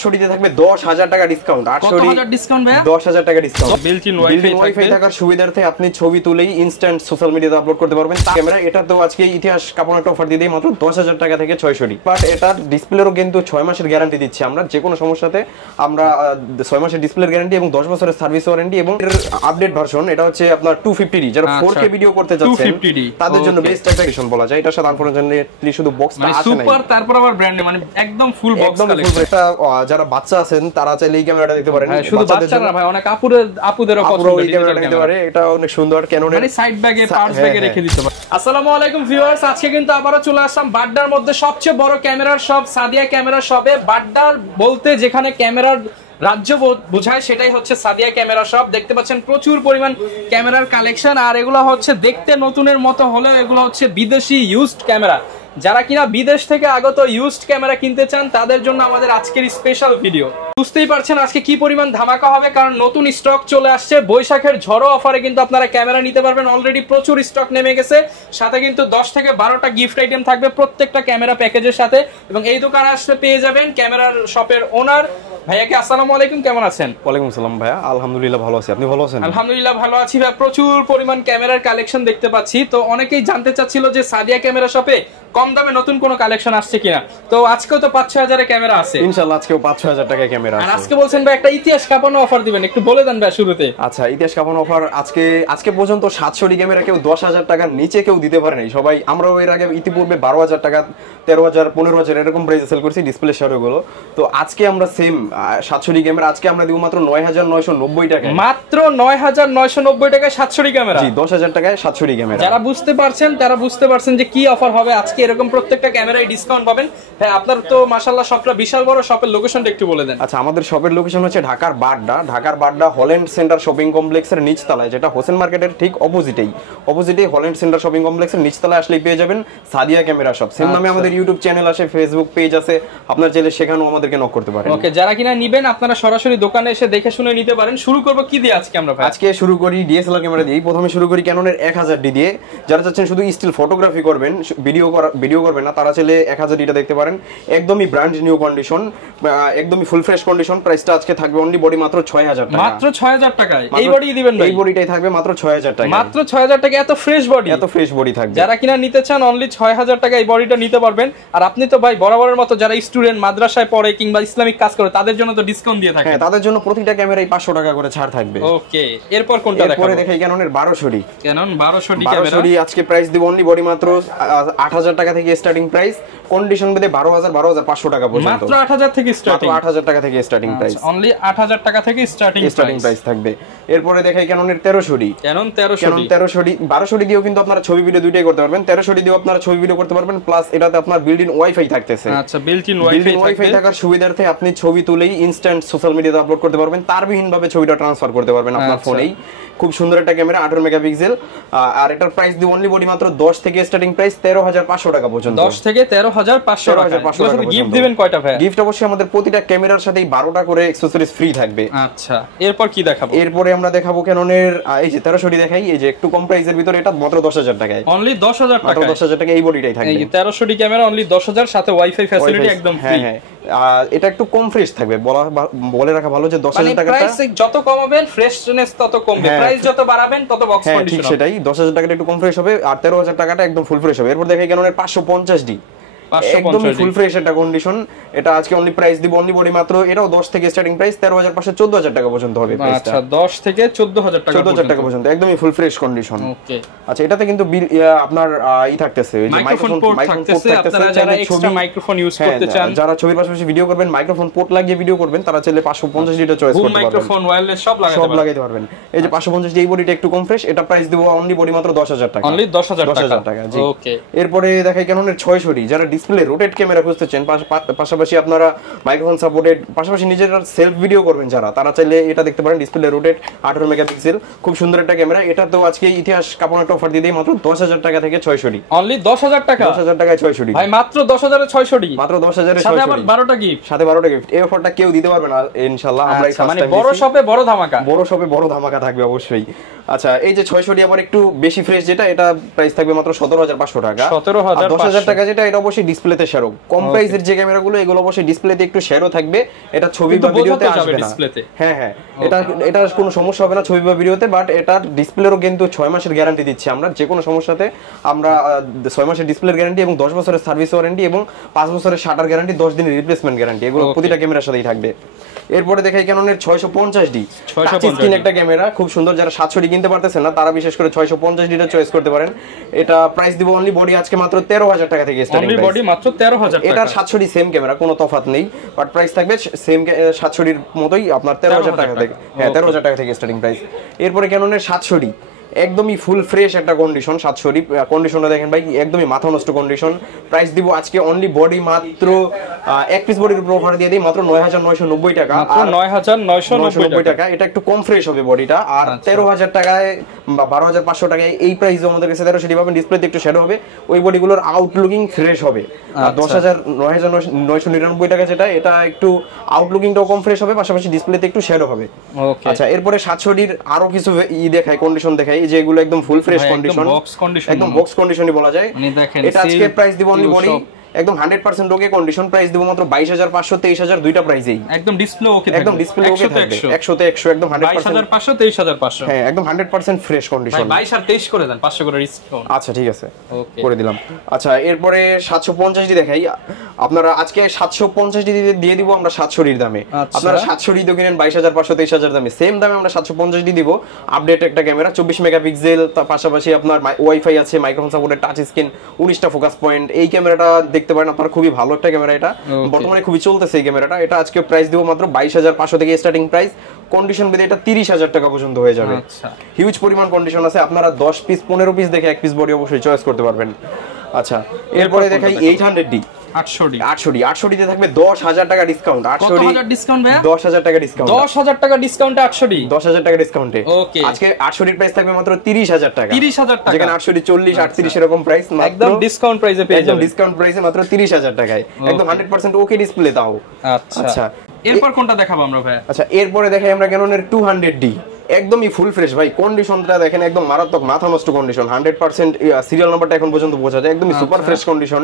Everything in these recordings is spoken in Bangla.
800 থাকবে 10,000 টাকা ডিসকাউন্ট। 800 ডিসকাউন্ট ভাই, 10,000 টাকা ডিসকাউন্ট। বিল্ট-ইন ওয়াইফাই থাকার সুবিধার্থে আপনি ছবি তুলেই ইনস্ট্যান্ট সোশ্যাল মিডিয়াতে আপলোড করতে পারবেন। ক্যামেরা এটা তো আজকে ইতিহাস কাপড় একটা অফার দিয়ে দেই মাত্র 10,000 টাকা থেকে 600। বাট এটার ডিসপ্লেরও কিন্তু 6 মাসের গ্যারান্টি দিচ্ছি আমরা। যে কোনো সমস্যাতে আমরা 6 মাসের ডিসপ্লের গ্যারান্টি এবং 10 বছরের সার্ভিস ওয়ারেন্টি এবং এর আপডেট ভার্সন এটা হচ্ছে আপনার 250D। যারা 4K ভিডিও করতে যাচ্ছেন তাদের জন্য বেস্ট একটা এডিশন বলা যায়। এটার সাথে আনফরচুনেটলি শুধু বক্সটা আসে না, সুপার তারপর আবার ব্র্যান্ডে মানে একদম ফুল বক্স কালেকশন। এটা যারা বাচ্চা আছেন তারা চাইলে এই ক্যামেরাটা দেখতে পারেন। শুধু বাচ্চারা না ভাই, অনেক আপুদেরও পছন্দ এই ক্যামেরাটা নিতে পারে। এটা অনেক সুন্দর, ক্যাননের মানে সাইড ব্যাগে পার্স ব্যাগে রেখে দিতে পারে। আসসালামু আলাইকুম ভিউয়ার্স, আজকে কিন্তু আবারো চলে আসলাম বাড্ডার মধ্যে সবচেয়ে বড় ক্যামেরার শপ সাদিয়া ক্যামেরা শপে। বাড্ডার বলতে যেখানে ক্যামেরার রাজ্য বোঝায় সেটাই হচ্ছে সাদিয়া ক্যামেরা শপ। দেখতে পাচ্ছেন প্রচুর পরিমাণ ক্যামেরার কালেকশন, আর এগুলো হচ্ছে দেখতে নতুনের মতো হলেও এগুলো হচ্ছে বিদেশি ইউজড ক্যামেরা। যারা কিনা বিদেশ থেকে আগত ইউজড ক্যামেরা কিনতে চান তাদের জন্য আমাদের আজকের স্পেশাল ভিডিও। বুঝতেই পারছেন আজকে কি পরিমাণ ধামাকা হবে, কারণ নতুন স্টক চলে আসছে। বৈশাখের ঝড়ো অফারে কিন্তু আপনারা ক্যামেরা নিতে পারবেন। অলরেডি প্রচুর স্টক নেমে গেছে, সাথে কিন্তু 10 থেকে 12টা গিফট আইটেম থাকবে প্রত্যেকটা ক্যামেরা প্যাকেজের সাথে। এবং এই দোকানে আসলে পেয়ে যাবেন ক্যামেরার শপের ওনার ভাইয়াকে। আসসালামু আলাইকুম, কেমন আছেন? ওয়ালাইকুম আসসালাম ভাইয়া, আলহামদুলিল্লাহ ভালো আছি। আপনি ভালো আছেন? আলহামদুলিল্লাহ ভালো আছি ভাই। প্রচুর পরিমাণ ক্যামেরার কালেকশন দেখতে পাচ্ছি, তো অনেকেই জানতে চাচ্ছিল যে সাদিয়া ক্যামেরা শপে কম দামে নতুন কোনো কালেকশন আসছে কিনা। তো আজকেও তো 5-6 ক্যামেরা আছে ইনশাআল্লাহ। আজকেও 5-6 টাকায় ক্যামেরা আছে। আর আজকে বলছেন ভাই একটা ইতিহাস কাঁপানো অফার দিবেন, একটু বলে দেন ভাই শুরুতে। আচ্ছা, ইতিহাস কাঁপানো অফার আজকে পর্যন্ত 700 ক্যামেরা কেউ 10,000 টাকার নিচে কেউ দিতে পারে নাই সবাই। আমরাও এর আগে ইতিপূর্বে 12,000 টাকা, 13,000, 15,000 এরকম প্রাইসে সেল করছি ডিসপ্লে শেয়ারগুলো। তো আজকে আমরা সেম 700 ক্যামেরা আজকে আমরা দিব মাত্র 9,990 টাকায়। মাত্র 9,990 টাকায় 700 ক্যামেরা। জি, 10,000 টাকায় 700 ক্যামেরা। যারা বুঝতে পারছেন তারা বুঝতে পারছেন যে কি অফার হবে আজকে। এরকম প্রত্যেকটা ক্যামেরায় ডিসকাউন্ট পাবেন। হ্যাঁ, আপনার তো মাশাআল্লাহ শপটা বিশাল বড়, শপের লোকেশনটা একটু বলে দেন। আচ্ছা, আমাদের শপের লোকেশন হচ্ছে ঢাকার বাড্ডা হল্যান্ড সেন্টার শপিং কমপ্লেক্সের নিচতলায়, যেটা হোসেন মার্কেটের ঠিক অপোজিটেই হল্যান্ড সেন্টার শপিং কমপ্লেক্সের নিচতলায় আসলেই পেয়ে যাবেন সাদিয়া ক্যামেরা শপ। সেম নামে আমাদের ইউটিউব চ্যানেল আছে, ফেসবুক পেজ আছে, আপনার চাইলে সেখানেও আমাদেরকে নক করতে পারেন। ওকে, যারা কিনা নেবেন আপনারা সরাসরি দোকানে এসে দেখে শুনে নিতে পারেন। শুরু করব কি দিয়ে আজকে আমরা ভাই? আজকে শুরু করি ডিএসএলআর ক্যামেরা দিয়ে। প্রথমে শুরু করি ক্যাননের 1000D দিয়ে। যারা চাচ্ছেন শুধু স্টিল ফটোগ্রাফি করবেন, ভিডিও করবেন না, তারা চাইলে 1000Dটা দেখতে পারেন। একদমই ব্র্যান্ড নিউ কন্ডিশন, একদমই ফুল ফ্রেশ কন্ডিশন। প্রাইসটা আজকে থাকবে অনলি বডি মাত্র 6,000 টাকা। মাত্র 6,000 টাকায় এই বডি দিবেন ভাই? এই বডিটাই থাকবে মাত্র 6,000 টাকা। মাত্র 6,000 টাকা এত ফ্রেশ বডি থাকবে। যারা কিনা নিতে চান অনলি 6,000 টাকা এই বডিটা নিতে পারবেন। আর আপনি তো ভাই বরাবরের মতো যারা স্টুডেন্ট, মাদ্রাসায় পড়ে কিংবা ইসলামিক কাজ করে তাদের জন্য তো ডিসকাউন্ট দিয়ে থাকেন। হ্যাঁ, তাদের জন্য প্রতিটা ক্যামেরায় 500 টাকা করে ছাড় থাকবে। ওকে, এরপর কোনটা দেখাবো? এরপরে দেখাই ক্যাননের 1200D। Canon 1200D camera. 1200D আজকে প্রাইস দিব অনলি বডি মাত্র 8,000 টাকা থেকে স্টার্টিং প্রাইস। কন্ডিশন বেদে 12,500 টাকা পর্যন্ত। মাত্র 8,000 থেকে স্টার্টিং। মাত্র 8,000 টাকা থেকে স্টার্টিং প্রাইস। অনলি 8,000 টাকা থেকে স্টার্টিং প্রাইস থাকবে। এরপরে দেখাই ক্যাননের 1300D। Canon 1300D। 1200D দিয়েও কিন্তু আপনারা ছবি ভিডিও দুইটাই করতে পারবেন। 1300D দিয়েও আপনারা ছবি ভিডিও করতে পারবেন, প্লাস এটাতে আপনার বিল্ট-ইন ওয়াইফাই থাকতেছে। আচ্ছা, বিল্ট-ইন ওয়াইফাই থাকার সুবিধার্থে আপনি ছবি তুলেই ইনস্ট্যান্ট সোশ্যাল মিডিয়াতে আপলোড করতে পারবেন। তারবিহীন ভাবে ছবিটা ট্রান্সফার করতে পারবেন আপনার ফোনেই। খুব সুন্দর একটা ক্যামেরা, 18 মেগাপিক্সেল। আর এটার প্রাইস দি অনলি বডি মাত্র 10 থেকে স্টার্টিং প্রাইস 13,500 টাকা পর্যন্ত। 10 থেকে 13,500 টাকা। গিফট দিবেন কয়টা ভাই? গিফট অবশ্যই আমাদের প্রতিটা ক্যামেরার সাথেই 12টা করে অ্যাকসেসরিজ ফ্রি থাকবে। আচ্ছা, এরপর কি দেখাবো? এরপরে আমরা দেখাবো ক্যাননের এই যে 1300D দেখাই, এই যে একটু কম প্রাইসের ভিতরে এটা মাত্র 10,000 টাকায়। অনলি 10,000 টাকা। 10,000 টাকা এই বডিটাই থাকবে। এই 1300D ক্যামেরা অনলি 10,000 সাথে ওয়াইফাই ফ্যাসিলিটি একদম ফ্রি। হ্যাঁ, এটা একটু কম ফ্রেশ থাকবে। বলে রাখা ভালো যে 10,000 টাকা প্রাইস যত কমাবেন ফ্রেশনেস তত কমবে, প্রাইস যত বাড়াবেন তত বক্স কন্ডিশন ঠিক সেটাই। 10,000 টাকাটা একটু কম ফ্রেশ হবে আর 13,000 টাকাটা একদম ফুল ফ্রেশ হবে। এরপর দেখাই ক্যাননের 550D। একদম ফুল ফ্রেশ একটা কন্ডিশন। এটা আজকে অনলি প্রাইস দিব অনলি বডি মাত্র, এটাও 10 থেকে স্টার্টিং প্রাইস 13,500 14,000 টাকা পর্যন্ত হবে প্রাইসটা। আচ্ছা, 10 থেকে 14,000 টাকা 14,000 টাকা পর্যন্ত একদমই ফুল ফ্রেশ কন্ডিশন। ওকে, আচ্ছা, এটাতে কিন্তু আপনার থাকতেছে ওই যে মাইক্রোফোন পোর্ট থাকতেছে। আপনারা যারা এক্সট্রা মাইক্রোফোন ইউজ করতে চান, যারা ছবির পাশাপাশি ভিডিও করবেন, মাইক্রোফোন পোর্ট লাগিয়ে ভিডিও করবেন, তারা চাইলে 550D টা চয়েস করতে পারবেন। মাইক্রোফোন ওয়্যারলেস সব লাগাইতে পারবেন। এই যে 550D এই বডিটা একটু কম ফ্রেশ, এটা প্রাইস দিব অনলি বডি মাত্র 10,000 টাকা। অনলি 10,000 টাকা। জি, ওকে। এরপরে দেখাই ক্যাননের 600D। যারা ডিসপ্লে রোটেট ক্যামেরা খুঁজতেছেন, পাশাপাশি আপনারা মাইক্রোফোন সাপোর্টেড, পাশাপাশি নিজেরা সেলফ ভিডিও করবেন যারা, তারা চাইলে এটা দেখতে পারেন। ডিসপ্লে রোটেট, 18 মেগাপিক্সেল, খুব সুন্দর একটা ক্যামেরা। এটা তো আজকে ইতিহাস কাপড় একটা অফার দিয়ে দেই মাত্র 10,000 টাকা থেকে 600D। অনলি 10,000 টাকা। 10,000 টাকায় 600D ভাই, মাত্র 10,000 এ 600D। মাত্র 10,000 এ 600D সাথে আবার 12টা গিফট। সাথে 12টা গিফট। এই অফারটা কেউ দিতে পারবে না ইনশাআল্লাহ। আমরা মানে বড় শপে বড় ধামাকা। বড় শপে বড় ধামাকা থাকবে অবশ্যই। আচ্ছা এই যে 600 আবার একটু বেশি ফ্রেশ যেটা, এটা প্রাইস থাকবে মাত্র 17,500 টাকা। 17,500 টাকা যেটা, এটা অবশ্যই ডিসপ্লেতে শেয়ারো। কম প্রাইসের যে ক্যামেরাগুলো এগুলো অবশ্যই ডিসপ্লেতে একটু শেয়ারো থাকবে, এটা ছবি বা ভিডিওতে আসবে না। হ্যাঁ হ্যাঁ, এটা কোনো সমস্যা হবে না ছবি বা ভিডিওতে, বাট এটার ডিসপ্লেরও কিন্তু 6 মাসের গ্যারান্টি দিচ্ছি আমরা। যে কোনো সমস্যাতে আমরা 6 মাসের ডিসপ্লের গ্যারান্টি এবং 10 বছরের সার্ভিস ওয়ারেন্টি এবং 5 বছরের শাটার গ্যারান্টি, 10 দিনের রিপ্লেসমেন্ট গ্যারান্টি, এগুলো প্রতিটা ক্যামেরার সাথেই থাকবে। এরপরে দেখাই ক্যাননের 650D টাচ স্ক্রিন একটা ক্যামেরা, খুব সুন্দর। যারা 700D কিনতে পারতেছেন না তারা বিশেষ করে 650D টা চয়েস করতে পারেন। এটা প্রাইস দিব অনলি বডি আজকে মাত্র 13,000 টাকা থেকে স্টার্টিং প্রাইস। অনলি বডি মাত্র 13,000 টাকা। এটার 700D সেম ক্যামেরা, কোনো তফাৎ নেই, বাট প্রাইস থাকবে সেম 700D এর মতোই আপনার 13,000 টাকা থেকে। হ্যাঁ 13,000 টাকা থেকে স্টার্টিং প্রাইস। এরপরে ক্যাননের 700D একদমই ফুল ফ্রেশ একটা কন্ডিশন, 700D কন্ডিশনটা দেখেন ভাই, একদমই মাথা নষ্ট কন্ডিশন। প্রাইস দিব আজকে অনলি বডি মাত্র এক পিস বডির উপর অফার দিয়ে দিই মাত্র 9,990 টাকা। মাত্র 9,990 টাকা। এটা একটু কম ফ্রেশ হবে বডিটা। আর 13,000 টাকায় বা 12,500 টাকায় এই প্রাইসে আমাদের কাছে 1300D পাবেন। ডিসপ্লেতে একটু শ্যাডো হবে, ওই বডিগুলোর আউটলুকিং ফ্রেশ হবে। আর 9,990 টাকা যেটা, এটা একটু আউটলুকিংটাও কম ফ্রেশ হবে, পাশাপাশি ডিসপ্লেতে একটু শ্যাডো হবে। আচ্ছা এরপরে 700D আরো কিছু দেখাই, কন্ডিশন দেখাই, যে এগুলো একদম ফুল ফ্রেশ কন্ডিশন, একদম বক্স কন্ডিশনই বলা যায়। এটা আজকে প্রাইস দিব অনলি বডি একদম 100% ওকে কন্ডিশন, প্রাইস দিব মাত্র 22,500 23,000 দুইটা প্রাইসেই। একদম ডিসপ্লে ওকে থাকবে, একদম ডিসপ্লে ওকে থাকবে 100 তে 100 একদম 100%। 22,500 23,500, হ্যাঁ একদম 100% ফ্রেশ কন্ডিশন। ভাই 22 আর 23 করে দেন, 500 করে ডিসকাউন্ট। আচ্ছা ঠিক আছে, করে দিলাম। আচ্ছা এরপরে 750D দেখাই। আপনারা আজকে 750D দিয়ে দিব আমরা 700D এর দামে। আপনারা 700D তো কিনেন 22,500 23,000 দামে, সেম দামে আমরা 750D দিব। আপডেট একটা ক্যামেরা, 24 মেগাপিক্সেল, তার পাশাপাশি আপনার ওয়াইফাই আছে, মাইক্রোফোন সাপোর্টেড, টাচ স্ক্রিন, 19টা ফোকাস পয়েন্ট। এই ক্যামেরাটা দেখতে পারেন আপনারা, খুবই ভালো একটা ক্যামেরা। এটা বর্তমানে খুবই চলতেছে এই ক্যামেরাটা। এটা আজকে প্রাইস দিব মাত্র 22,500 থেকে স্টার্টিং প্রাইস। কন্ডিশন বেদে এটা 30,000 টাকা পর্যন্ত হয়ে যাবে। হিউজ পরিমাণ কন্ডিশন আছে, আপনারা 10 পিস 15 পিস দেখে এক পিস বডি অবশ্যই চয়েস করতে পারবেন। আচ্ছা এরপরে দেখাই 800D 800D তে থাকবে 10,000 টাকা ডিসকাউন্ট। 800D ডিসকাউন্ট ভাই, 10,000 টাকা ডিসকাউন্ট। 10,000 টাকা ডিসকাউন্টে 800D, 10,000 টাকা ডিসকাউন্টে। ওকে আজকে 800D এর প্রাইস থাকবে মাত্র 30,000 টাকা। 30,000 টাকা, যেখানে 800D 40 38 এরকম প্রাইস, একদম ডিসকাউন্ট প্রাইসে পেয়ে যাবেন। একদম ডিসকাউন্ট প্রাইসে মাত্র 30,000 টাকায়, একদম 100% ওকে ডিসপ্লে দাও। আচ্ছা এরপর কোনটা দেখাবো আমরা ভাই? আচ্ছা এরপরে দেখাই আমরা ক্যাননের 200D, একদমই ফুল ফ্রেশ ভাই। কন্ডিশনটা দেখেন একদম মারাত্মক, মাথা নষ্ট কন্ডিশন। 100% সিরিয়াল নাম্বারটা এখন পর্যন্ত বোঝা যায়, একদমই সুপার ফ্রেশ কন্ডিশন।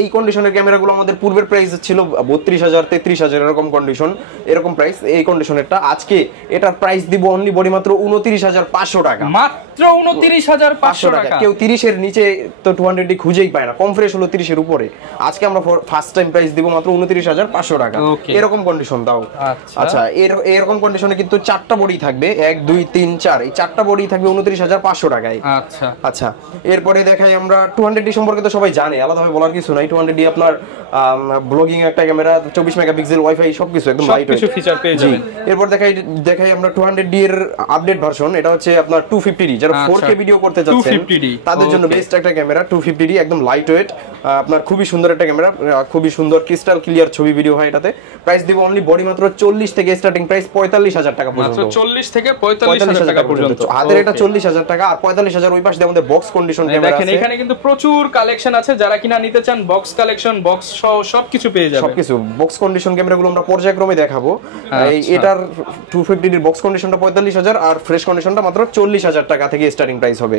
এই কন্ডিশনের ক্যামেরাগুলো আমাদের পূর্বের প্রাইস ছিল 32,000 33,000 এরকম কন্ডিশন, এরকম প্রাইস এই কন্ডিশনেরটা। আজকে এটার প্রাইস দিব অনলি বডি মাত্র 29,500 টাকা। মাত্র 29,500 টাকা। কেউ 30 এর নিচে তো 200D খুঁজেই পায় না, কম ফ্রেশ হলো 30 এর উপরে। আজকে আমরা ফার্স্ট টাইম প্রাইস দিব মাত্র 29,500 টাকা, এরকম কন্ডিশন দাও। আচ্ছা এরকম কন্ডিশনে কিন্তু 4টা বডি থাকবে, 1 2 3 4, এই 4টা বডি থাকবে 29,500 টাকায়। আচ্ছা আচ্ছা এরপরে দেখাই আমরা 200D সম্পর্কে তো সবাই জানে, আলাদাভাবে বলার কিছু নাই। 200D আপনার ব্লগিং একটা ক্যামেরা, 24 মেগাপিক্সেল, ওয়াইফাই সবকিছু একদম লাইট ওয়েট, সবকিছু ফিচার পেয়ে যাবেন। এরপর দেখাই আমরা 200D এর আপডেট ভার্সন। এটা হচ্ছে আপনার 250D, যারা 4K ভিডিও করতে যাচ্ছেন তাদের জন্য বেস্ট একটা ক্যামেরা 250D, একদম লাইট ওয়েট, আপনার খুবই সুন্দর একটা ক্যামেরা, খুবই সুন্দর ক্রিস্টাল ক্লিয়ার ছবি ভিডিও হয় এটাতে। প্রাইস দিব অনলি বডি মাত্র 40 থেকে স্টার্টিং প্রাইস 45,000 টাকা পর্যন্ত। মাত্র 40 থেকে 45,000 টাকা পর্যন্ত। হাতের এটা 40,000 টাকা, আর 45,000 ওই পাশে আমাদের বক্স কন্ডিশন ক্যামেরা আছে। দেখেন এখানে কিন্তু প্রচুর কালেকশন আছে, যারা কিনা নিতে চান বক্স কালেকশন, বক্স সহ সবকিছু পেয়ে যাবেন। সবকিছু বক্স কন্ডিশন ক্যামেরাগুলো আমরা পর্যায়ক্রমে দেখাবো। এটার 250D এর বক্স কন্ডিশনটা 45,000 আর ফ্রেশ কন্ডিশনটা মাত্র 40,000 টাকা থেকে স্টার্টিং প্রাইস হবে।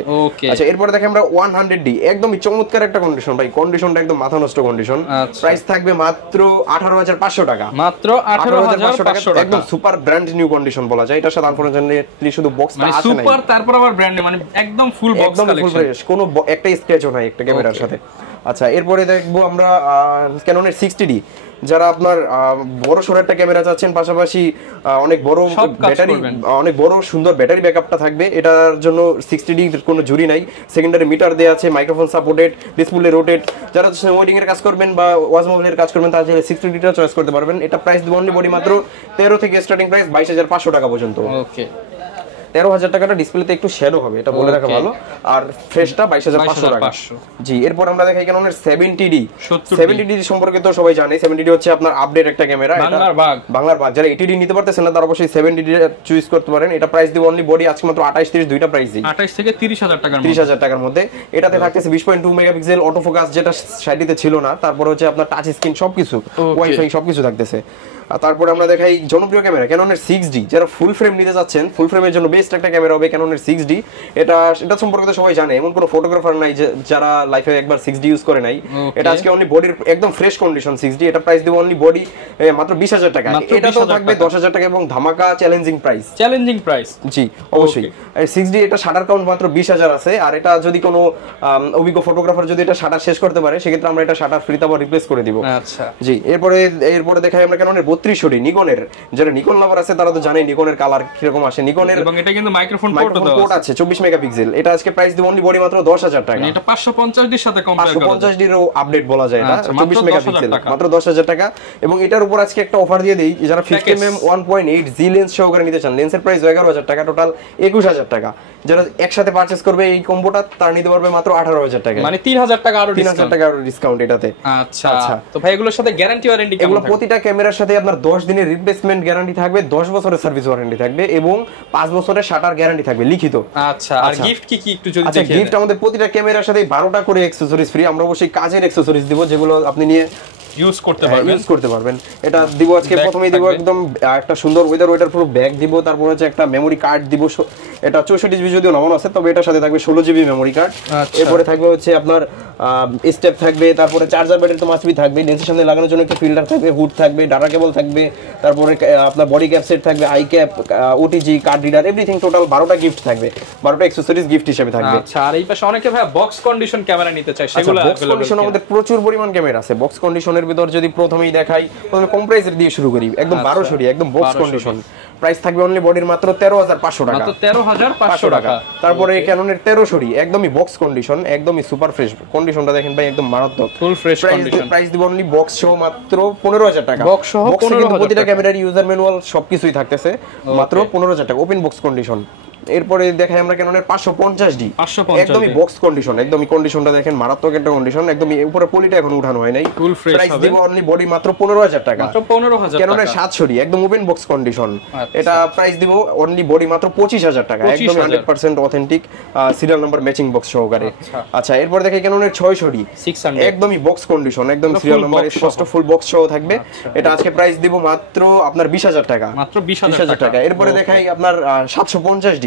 আচ্ছা এরপর দেখেন আমরা 100D, একদমই চমৎকার একটা কন্ডিশন ভাই, কন্ডিশনটা একদম মাথা নষ্ট কন্ডিশন। প্রাইস থাকবে মাত্র 18,500 টাকা। মাত্র 18,500 টাকা, একদম সুপার ব্র্যান্ড নিউ কন্ডিশন বলা যায়। এটার সাথে আনফরচুনেটলি শুধু বক্সটা আছে না, সুপার তারপর আবার ব্র্যান্ড, মানে একদম ফুল বক্স কালেকশন, কোনো একটা স্ক্র্যাচও নাই একটা ক্যামেরার সাথে। আচ্ছা এরপরে দেখবো আমরা ক্যাননের 60D, যারা আপনার বড় সড়ো একটা ক্যামেরা চাচ্ছেন, পাশাপাশি অনেক বড় ব্যাটারি, অনেক বড় সুন্দর ব্যাটারি ব্যাকআপটা থাকবে, এটার জন্য 60D কোনো জুরি নাই। সেকেন্ডারি মিটার দেয়া আছে, মাইক্রোফোন সাপোর্টেড, ডিসপ্লে রোটেট। যারা ওয়েডিং এর কাজ করবেন বা ওয়াজ মোবাইলের কাজ করবেন তারা 60Dটা চয়েস করতে পারবেন। এটা প্রাইস দিব অনলি বডি মাত্র 13 থেকে স্টার্টিং প্রাইস 22,500 টাকা পর্যন্ত। ওকে 13,000 টাকাটা ডিসপ্লেতে একটু শ্যাডো হবে, এটা বলে রাখা ভালো। আর ফ্রেশটা 22,500 টাকা। জি এরপর আমরা দেখাই ক্যাননের 70D। 70D সম্পর্কে তো সবাই জানে, 70D হচ্ছে আপনার আপডেট একটা ক্যামেরা, এটা বাংলার বাগ। যারা 80D নিতে পারতেছেন না তারা অবশ্যই 70D চুজ করতে পারেন। এটা প্রাইস দিব অনলি বডি আজকে মাত্র 28 30 দুইটা প্রাইসই, 28 থেকে 30,000 টাকার মধ্যে, 30,000 টাকার মধ্যে। এটাতে থাকতেছে 20.2 মেগাপিক্সেল অটো ফোকাস, যেটা 60D তে ছিল না। তারপর হচ্ছে আপনার টাচ স্ক্রিন সবকিছু, ওয়াইফাই সবকিছু থাকতেছে। আর তারপরে আমরা দেখাই জনপ্রিয় ক্যামেরা ক্যাননের 6D, যারা ফুল ফ্রেম নিতে যাচ্ছেন, ফুল ফ্রেমের জন্য বেস্ট একটা ক্যামেরা হবে ক্যাননের 6D। এটা সম্পর্কে তো সবাই জানে, এমন কোনো ফটোগ্রাফার নাই যে যারা লাইফে একবার 6D ইউজ করে নাই। এটা আজকে অনলি বডির একদম ফ্রেশ কন্ডিশন 6D, এটা প্রাইস দেব অনলি বডি মাত্র 20,000 টাকা। এটা তো থাকবে 10,000 টাকা এবং ধামাকা চ্যালেঞ্জিং প্রাইস। জি অবশ্যই। 6D এটা শাটার কাউন্ট মাত্র 20,000 আছে, আর এটা যদি কোনো অভিজ্ঞ ফটোগ্রাফার যদি এটা শাটার শেষ করতে পারে সেক্ষেত্রে আমরা এটা শাটার ফ্রিতে আবার রিপ্লেস করে দিব। আচ্ছা জি, এরপরে দেখাই আমরা ক্যাননের 3200D নিকনের, যারা নিকন লাভার আছে তারা তো জানেন নিকনের কালার কিরকম আসে। নিকনের এবং এটা কিন্তু মাইক্রোফোন পোর্ট আছে 24 মেগাপিক্সেল। এটা আজকে প্রাইস দিব অনলি বডি মাত্র 10,000 টাকা। এটা 550D এর সাথে কম্পেয়ার করা 550D এর আপডেট বলা যায় এটা, 24 মেগাপিক্সেল মাত্র 10,000 টাকা। এবং এটার উপর আজকে একটা অফার দিয়ে দেই, যারা 50mm 1.8 জি লেন্স সহকারে নিতে চান, লেন্সের প্রাইস 11,000 টাকা, টোটাল 21,000 টাকা। যারা একসাথে পারচেজ করবে এই কম্বোটা তারা নিতে পারবে মাত্র 18,000 টাকা, মানে 3,000 টাকা আরো 3,000 টাকা আরো ডিসকাউন্ট এটাতে। আচ্ছা তো ভাই এগুলোর সাথে গ্যারান্টি ওয়ারেন্টি কেমন এগুলো থাকবে? প্রতিটা ক্যামেরার সাথে আপনার 10 দিনের রিপ্লেসমেন্ট গ্যারান্টি থাকবে, 10 বছরের সার্ভিস ওয়ারেন্টি থাকবে এবং 5 বছরের শাটার গ্যারান্টি থাকবে লিখিত। আচ্ছা আর গিফট কি একটু যদি আচ্ছা, গিফট আমাদের প্রতিটা ক্যামেরার সাথে 12টা করে অ্যাকসেসরিজ ফ্রি। আমরা অবশ্যই কাজের অ্যাকসেসরিজ দিব যেগুলো আপনি নিয়ে ইউজ করতে পারবেন। এটা দিব আজকে প্রথমেই দিব একদম একটা সুন্দর ওয়েদার প্রুফ ব্যাগ দিব, তারপর হচ্ছে একটা মেমোরি কার্ড দিব। এটা 64GB যদিও নামানো আছে, তবে এটার সাথে থাকবে 16GB মেমোরি কার্ড। এরপরে থাকবে হচ্ছে আপনার স্টেপ থাকবে, তারপরে চার্জার ব্যাটারি তো মাস্ট বি থাকবে, লেন্সের সামনে লাগানোর জন্য একটা ফিল্টার থাকবে, হুড থাকবে, ডাটা কেবল থাকবে, তারপরে আপনার বডি ক্যাপ সেট থাকবে, eye cap, OTG, card reader, everything total 12টা গিফট থাকবে, 12টা অ্যাকসেসরিজ গিফট হিসেবে থাকবে। আচ্ছা আর এই পাশে অনেকে ভাই বক্স কন্ডিশন ক্যামেরা নিতে চায়, সেগুলো বক্স কন্ডিশন আমাদের প্রচুর পরিমাণ ক্যামেরা আছে। বক্স কন্ডিশনের ভিতর যদি প্রথমেই দেখাই, প্রথমে কম্প্রেসার দিয়ে শুরু করি, একদম 1200 একদম বক্স কন্ডিশন। প্রাইস থাকবে অনলি বডির মাত্র 13,500 টাকা, মাত্র 13,500 টাকা। তারপরে ক্যাননের 1300 একদমই বক্স কন্ডিশন, একদমই সুপার ফ্রেশ কন্ডিশনটা দেখেন ভাই, একদম মারাত্মক ফুল ফ্রেশ কন্ডিশন। প্রাইস দিব অনলি বক্স সহ মাত্র 15,000 টাকা। বক্স সহ 15,000 প্রতিটা ক্যামেরার ইউজার ম্যানুয়াল সবকিছুই থাকতেছে, মাত্র 15,000 টাকা ওপেন বক্স কন্ডিশন। এরপরে দেখাই আমরা ক্যাননের 550D, একদমই বক্স কন্ডিশন, একদমই কন্ডিশনটা দেখেন মারাত্মক একটা কন্ডিশন, একদমই উপরে পলিটা এখন উঠানো হয় নাই। ফুল ফ্রেশ প্রাইস দিব অনলি বডি মাত্র 15,000 টাকা, মাত্র 15,000 টাকা। ক্যাননের 700D একদম ওপেন বক্স কন্ডিশন, এটা প্রাইস দিব অনলি বডি মাত্র 25,000 টাকা, একদম 100% authentic serial number matching box সহকারে। আচ্ছা এরপর দেখাই ক্যাননের 600D, একদমই বক্স কন্ডিশন, একদম সিরিয়াল নাম্বার স্পষ্ট ফুল বক্স সহ থাকবে। এটা আজকে প্রাইস দিব মাত্র আপনার 20,000 টাকা, মাত্র 20,000 টাকা। এরপরে দেখাই আপনার 750D,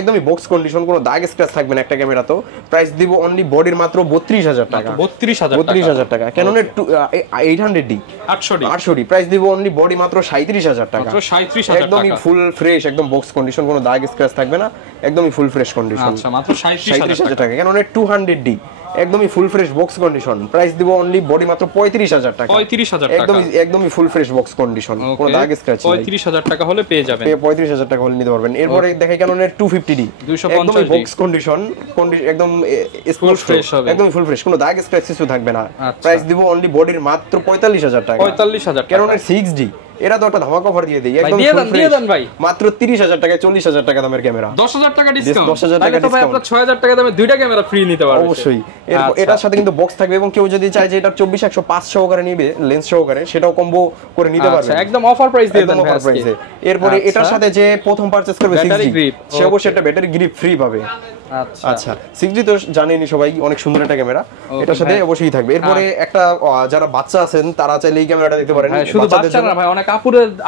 একদমই বক্স কন্ডিশন, কোনো দাগ স্ক্র্যাচ থাকবে না একটা ক্যামেরা। তো প্রাইস দিব অনলি বডির মাত্র 32,000 টাকা, 32,000 টাকা। ক্যাননের 800D, 800D প্রাইস দিব অনলি বডি মাত্র 37,000 টাকা, মাত্র 37,000 টাকা, একদমই ফুল ফ্রেশ, একদম বক্স কন্ডিশন, কোনো দাগ স্ক্র্যাচ থাকবে না, একদমই ফুল ফ্রেশ কন্ডিশন। আচ্ছা মাত্র 37,000 টাকা। ক্যাননের 200D একদমই full fresh box condition, price দিব অনলি বডি মাত্র 35,000 টাকা, 35,000 টাকা, একদমই ফুল ফ্রেশ বক্স কন্ডিশন, কোনো দাগ স্ক্র্যাচ নেই। 35,000 টাকা হলে পেয়ে যাবেন, 35,000 টাকা হলে নিতে পারবেন। এরপরে দেখাই ক্যাননের 250D, একদমই বক্স কন্ডিশন, একদম ফুল ফ্রেশ হবে, একদমই ফুল ফ্রেশ, কোনো দাগ স্ক্র্যাচ কিছু থাকবে না। প্রাইস দিব অনলি বডির মাত্র 45,000 টাকা, 45,000 টাকা। ক্যাননের 6D, এরা তো একটা ধামাকা অফার দিয়ে দেই, একদম দিয়ে দেন ভাই, মাত্র 30,000 টাকায় 40,000 টাকা দামের ক্যামেরা, 10,000 টাকা ডিসকাউন্ট, 10,000 টাকা ডিসকাউন্ট। আপনারা 6,000 টাকা দামে দুইটা ক্যামেরা ফ্রি নিতে পারবেন অবশ্যই। এটার সাথে কিন্তু বক্স থাকবে, এবং কেউ যদি চায় যে এটা 24-105 সহকারে নিবে লেন্স সহকারে, সেটাও কম্বো করে নিতে পারবে, একদম অফার প্রাইস দিয়ে দেন ভাই। এরপরে এটার সাথে যে প্রথম পারচেজ করবে 6D, সে অবশ্যই একটা ব্যাটারি গ্রিপ ফ্রি পাবে। আচ্ছা 6D তো জানেনই সবাই, অনেক সুন্দর একটা ক্যামেরা, এটার সাথে অবশ্যই থাকবে। এরপরে একটা যারা বাচ্চা আছেন তারা চাইলে এই ক্যামেরাটা দেখতে পারেন, শুধু বাচ্চা না ভাই, অনেক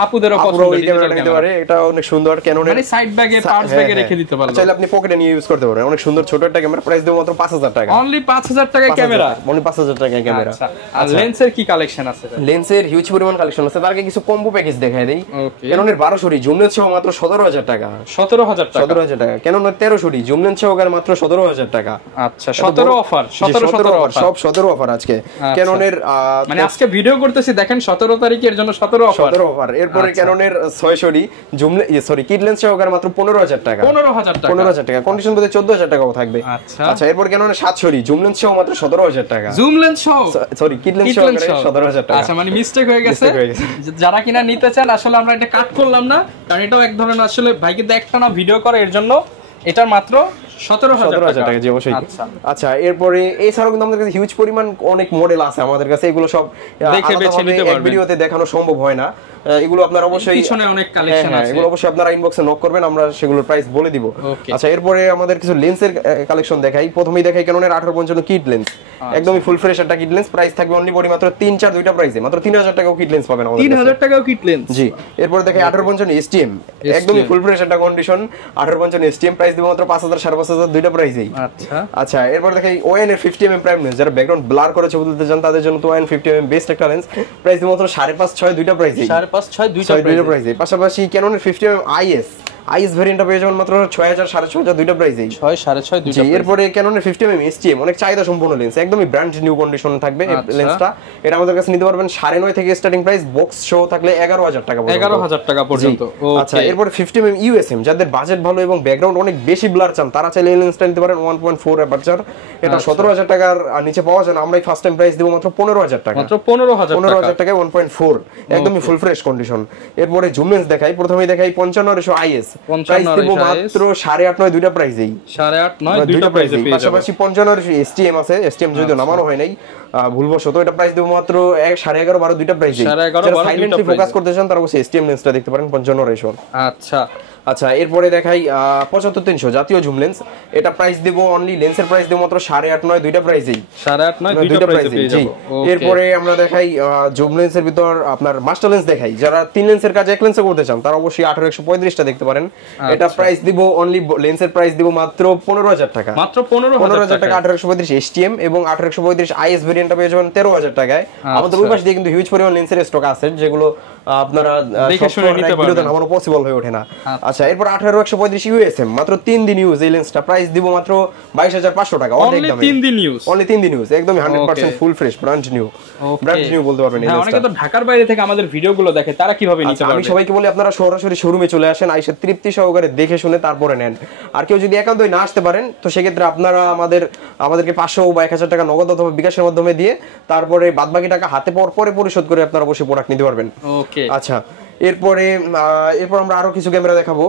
আপুদেরও পছন্দ এই ক্যামেরাটা নিতে পারে, এটা অনেক সুন্দর, ক্যাননের মানে সাইড ব্যাগে পার্স ব্যাগে রেখে দিতে পারবেন, চাইলে আপনি পকেটে নিয়ে ইউজ করতে পারেন, অনেক সুন্দর ছোট একটা ক্যামেরা। প্রাইস দেব মাত্র 5,000 টাকা, অনলি 5,000 টাকায় ক্যামেরা, অনলি 5,000 টাকায় ক্যামেরা। আর লেন্সের কি কালেকশন আছে? লেন্সের হিউজ পরিমাণ কালেকশন আছে, তার আগে কিছু কম্বো প্যাকেজ দেখাই দেই। ক্যাননের 1200D জুম লেন্স সহ মাত্র 17,000 টাকা, 17,000 টাকা, 17,000 টাকা। ক্যাননের 1300D জুম লেন্স সহকারে মাত্র 17,000 টাকা। আচ্ছা 17 অফার, 17 অফার, সব 17 অফার আজকে ক্যাননের, মানে আজকে ভিডিও করতেছি দেখেন 17 তারিখের জন্য 17 অফার। এরপরে ক্যাননের 600D জুম কিট লেন্স সহকারে মাত্র 15,000 টাকা, 15,000 টাকা। কন্ডিশন বলতে 14,000 টাকাও থাকবে। আচ্ছা এরপর ক্যাননের 700D জুম লেন্স সহ মাত্র 17,000 টাকা, জুম লেন্স সহ, সরি কিট লেন্স সহকারে 17,000 টাকা। আচ্ছা মানে মিস্টেক হয়ে গেছে, যারা কিনা নিতে চান আসলে আমরা এটা কাট করলাম না, কারণ এটাও এক ধরনের আসলে ভাইকে একটা না ভিডিও করে, এর জন্য এটার মাত্র 17,000 টাকা। জি অবশ্যই। আচ্ছা এরপরে এছাড়াও কিন্তু আমাদের কাছে হিউজ পরিমাণ অনেক মডেল আছে আমাদের কাছে, এগুলো সব দেখে বেছে নিতে পারবেন, ভিডিওতে দেখানো সম্ভব হয় না। এগুলো আপনারা অবশ্যই পিছনে অনেক কালেকশন আছে, এগুলো অবশ্যই আপনারা ইনবক্সে নক করবেন, আমরা সেগুলোর প্রাইস বলে দিব। আচ্ছা, এরপরে আমাদের কিছু লেন্সের কালেকশন দেখাই। প্রথমেই দেখাই ক্যাননের 1855 কিট লেন্স, একদমই ফুল ফ্রেশ একটা কিট লেন্স। প্রাইস থাকবে অনলি বডি মাত্র 3-4 দুইটা প্রাইসে, মাত্র 3000 টাকাও কিট লেন্স পাবেন আমাদের 3000 টাকাও কিট লেন্স। জি, এরপর দেখাই 1855 এসটিএম, একদমই ফুল ফ্রেশ একটা কন্ডিশন 1855 এসটিএম, প্রাইস দিব মাত্র 5000 5500 দুইটা প্রাইসেই। আচ্ছা, এরপর দেখাই ওএন এর 50mm প্রাইম লেন্স, যারা ব্যাকগ্রাউন্ড ব্লার করে ছবি তুলতে চান তাদের জন্য তো ওএন 50mm বেস্ট একটা লেন্স, প্রাইস দিব মাত্র 5.5-6 দুইটা প্রাইসেই, 5.5-6 দুইটা প্রাইসে। পাশাপাশি ক্যাননের 50mm আইএস ভেরিয়েন্টটা পেয়ে যাবেন মাত্র 6000 6500 দুইটা প্রাইসেই, 6-6.5 দুইটা। এরপরে ক্যাননের 50mm এসটিএম, অনেক চাহিদা সম্পন্ন লেন্স, একদমই ব্র্যান্ড নিউ কন্ডিশন থাকবে লেন্সটা। এটা আমাদের কাছে নিতে পারবেন 9.5 থেকে স্টার্টিং প্রাইস, বক্স সহ থাকলে 11000 টাকা পর্যন্ত, 11000 টাকা পর্যন্ত। আচ্ছা, এরপরে 50mm ইউএসএম, যাদের বাজেট ভালো এবং ব্যাকগ্রাউন্ড অনেক বেশি ব্লার চান তারা চাইলে এই লেন্সটা নিতে পারেন 1.4 অ্যাপারচার। এটা 17000 টাকার নিচে পাওয়া যায় না, আমরা ফার্স্ট টাইম প্রাইস দেব মাত্র 15000 টাকা, মাত্র 15000 টাকায় 1.4, একদমই ফুল ফ্রেশ কন্ডিশন। এরপরে জুম লেন্স দেখাই, প্রথমেই দেখাই 55 আইএস, প্রাইস দেব মাত্র 8.5-9 দুইটা প্রাইসেই, 8.5-9 দুইটা প্রাইসে পেয়ে যাবেন। পাশাপাশি 55 এসটিএম আছে, এসটিএম যদিও নামানো হয় নাই ভুলবশত, এটা প্রাইস দেব মাত্র 11.5-12 দুইটা প্রাইসে। যারা সাইলেন্টলি ফোকাস করতে চান তারা অবশ্যই এসটিএম লেন্সটা দেখতে পারেন 55। আচ্ছা, এরপরে দেখাই 75300 জাতীয় জুম লেন্স, এটা প্রাইস দেব অনলি, লেন্সের প্রাইস দেব মাত্র 8.5-9 দুইটা প্রাইসেই, 8.5-9 দুইটা প্রাইসে পেয়ে যাব। এরপরে আমরা দেখাই জুম লেন্সের ভিতর আপনার মাস্টার লেন্স দেখাই, যারা 3 লেন্সের কাজ 1 লেন্সে করতে চান তারা অবশ্যই 18135টা দেখতে পারেন। এটা প্রাইস দিব অনলি, লেন্সের প্রাইস দিব মাত্র 15000 টাকা, মাত্র 15000 টাকা। 18135 এসটিএম এবং 18135 আইএস ভেরিয়েন্টটা পেয়ে যাবেন 13000 টাকায়। আমাদের ওই পাশ দিয়ে কিন্তু হিউজ পরিমাণ লেন্সের স্টক আছে, যেগুলো আপনারা দেখে শুনে নিতে পারবেন, আমারও পসিবল হয়ে ওঠে না। আচ্ছা, এরপর 18135 ইউএসএম, মাত্র 3 দিন ইউজ এই লেন্সটা, প্রাইস দিব মাত্র 22500 টাকা, অনেক দামে, অনলি 3 দিন ইউজ, একদমই 100% ফুল ফ্রেশ ব্র্যান্ড নিউ বলতে পারবেন এই লেন্সটা। অনেকে তো ঢাকার বাইরে থেকে আমাদের ভিডিওগুলো দেখে, তারা কিভাবে নিতে পারবে? আমি সবাইকে বলি আপনারা সরাসরি শোরুমে চলে আসেন, আইসা তৃপ্তি সহকারে দেখে শুনে তারপরে নেন। আর কেউ যদি একান্তই না আসতে পারেন তো সেক্ষেত্রে আপনারা আমাদেরকে 500 বা 1000 টাকা নগদ অথবা বিকাশের মাধ্যমে দিয়ে তারপরে বাদবাকি টাকা হাতে পাওয়ার পরে পরিশোধ করে আপনারা অবশ্যই প্রোডাক্ট নিতে পারবেন। ওকে, আচ্ছা, এরপর আমরা আরো কিছু ক্যামেরা দেখাবো।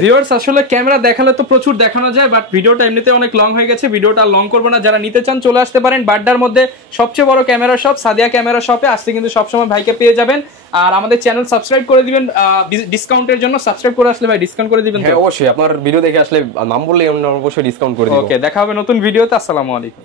ভিউয়ার্স, আসলে ক্যামেরা দেখালে তো প্রচুর দেখানো যায়, বাট ভিডিওটা এমনিতে অনেক লং হয়ে গেছে, ভিডিওটা লং করব না। যারা নিতে চান চলে আসতে পারেন বাড্ডার মধ্যে সবচেয়ে বড় ক্যামেরা শপ সাদিয়া ক্যামেরা শপে, আসলে কিন্তু সবসময় ভাইকে পেয়ে যাবেন। আর আমাদের চ্যানেল সাবস্ক্রাইব করে দিবেন ডিসকাউন্টের জন্য, সাবস্ক্রাইব করে আসলে ভাই ডিসকাউন্ট করে দিবেন তো? হ্যাঁ, অবশ্যই, আপনার ভিডিও দেখে আসলে নাম বললে অবশ্যই ডিসকাউন্ট করে দিব। ওকে, দেখা হবে নতুন ভিডিওতে। আসসালামু আলাইকুম।